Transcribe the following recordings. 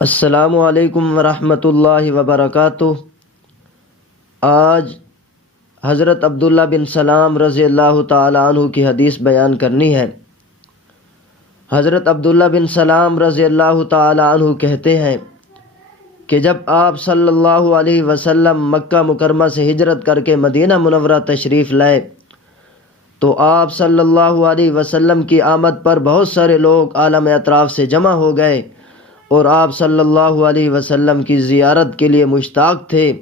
السلام علیکم ورحمۃ اللہ وبرکاتہ۔ آج حضرت عبداللہ بن سلام رضی اللہ تعالی عنہ کی حدیث بیان کرنی ہے۔ حضرت عبداللہ بن سلام رضی اللہ تعالی عنہ کہتے ہیں کہ جب آپ صلی اللہ علیہ وسلم مکہ مکرمہ سے ہجرت کر کے مدینہ منورہ تشریف لائے تو آپ صلی اللہ علیہ وسلم کی آمد پر بہت سارے لوگ عالم اطراف سے جمع ہو گئے اور آپ صلی اللہ علیہ وسلم کی زیارت کے لیے مشتاق تھے۔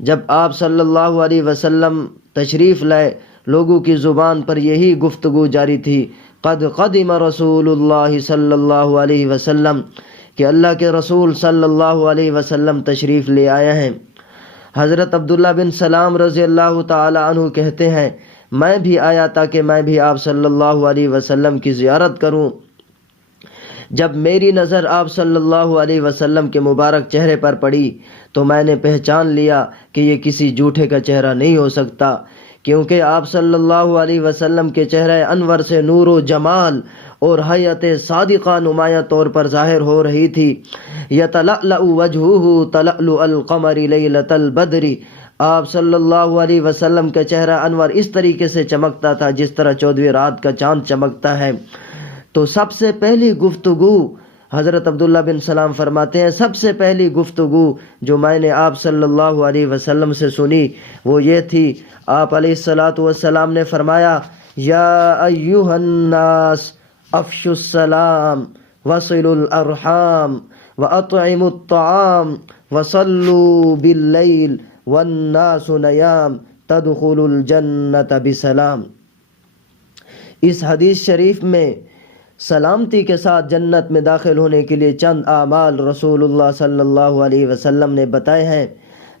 جب آپ صلی اللہ علیہ وسلم تشریف لائے لوگوں کی زبان پر یہی گفتگو جاری تھی، قد قدم رسول اللہ صلی اللہ علیہ وسلم، کہ اللہ کے رسول صلی اللہ علیہ وسلم تشریف لے آئے ہیں۔ حضرت عبداللہ بن سلام رضی اللہ تعالی عنہ کہتے ہیں میں بھی آیا تاکہ میں بھی آپ صلی اللہ علیہ وسلم کی زیارت کروں۔ جب میری نظر آپ صلی اللہ علیہ وسلم کے مبارک چہرے پر پڑی تو میں نے پہچان لیا کہ یہ کسی جھوٹے کا چہرہ نہیں ہو سکتا، کیونکہ آپ صلی اللہ علیہ وسلم کے چہرہ انور سے نور و جمال اور حیات صادقہ نمایاں طور پر ظاہر ہو رہی تھی۔ یتلألأ وجہہ تلألؤ القمر لیلۃ البدر، آپ صلی اللہ علیہ وسلم کا چہرہ انور اس طریقے سے چمکتا تھا جس طرح 14ویں رات کا چاند چمکتا ہے۔ تو سب سے پہلی گفتگو، حضرت عبداللہ بن سلام فرماتے ہیں، سب سے پہلی گفتگو جو میں نے آپ صلی اللہ علیہ وسلم سے سنی وہ یہ تھی، آپ علیہ الصلاۃ والسلام نے فرمایا یا ایھا الناس افشوا السلام وصلوا الارحام واطعموا الطعام وصلوا باللیل والناس نیام تدخلوا الجنۃ بسلام۔ اس حدیث شریف میں سلامتی کے ساتھ جنت میں داخل ہونے کے لیے چند اعمال رسول اللہ صلی اللہ علیہ وسلم نے بتائے ہیں۔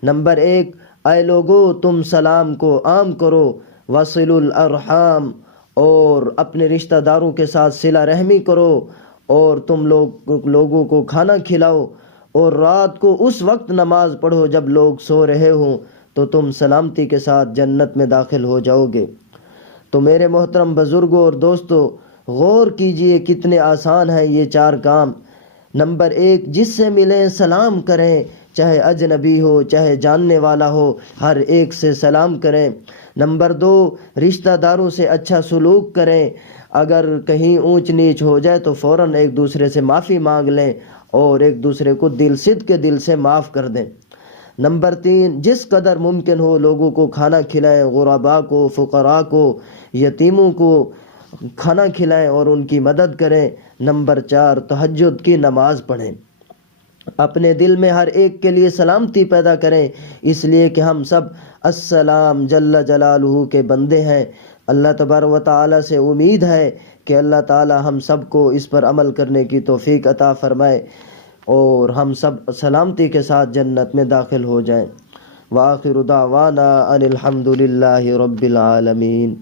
نمبر 1، اے لوگو تم سلام کو عام کرو، وصلوا الارحام، اور اپنے رشتہ داروں کے ساتھ صلہ رحمی کرو، اور تم لوگوں کو کھانا کھلاؤ، اور رات کو اس وقت نماز پڑھو جب لوگ سو رہے ہوں، تو تم سلامتی کے ساتھ جنت میں داخل ہو جاؤ گے۔ تو میرے محترم بزرگوں اور دوستو، غور کیجئے کتنے آسان ہیں یہ 4 کام۔ نمبر 1، جس سے ملیں سلام کریں، چاہے اجنبی ہو چاہے جاننے والا ہو، ہر ایک سے سلام کریں۔ نمبر 2، رشتہ داروں سے اچھا سلوک کریں، اگر کہیں اونچ نیچ ہو جائے تو فوراً ایک دوسرے سے معافی مانگ لیں اور ایک دوسرے کو صدق کے دل سے معاف کر دیں۔ نمبر 3، جس قدر ممکن ہو لوگوں کو کھانا کھلائیں، غرباء کو، فقراء کو، یتیموں کو کھانا کھلائیں اور ان کی مدد کریں۔ نمبر 4، تہجد کی نماز پڑھیں۔ اپنے دل میں ہر ایک کے لیے سلامتی پیدا کریں، اس لیے کہ ہم سب السلام جل جلالہ کے بندے ہیں۔ اللہ تبارک و تعالی سے امید ہے کہ اللہ تعالی ہم سب کو اس پر عمل کرنے کی توفیق عطا فرمائے اور ہم سب سلامتی کے ساتھ جنت میں داخل ہو جائیں۔ وآخر دعوانا ان الحمد للہ رب العالمین۔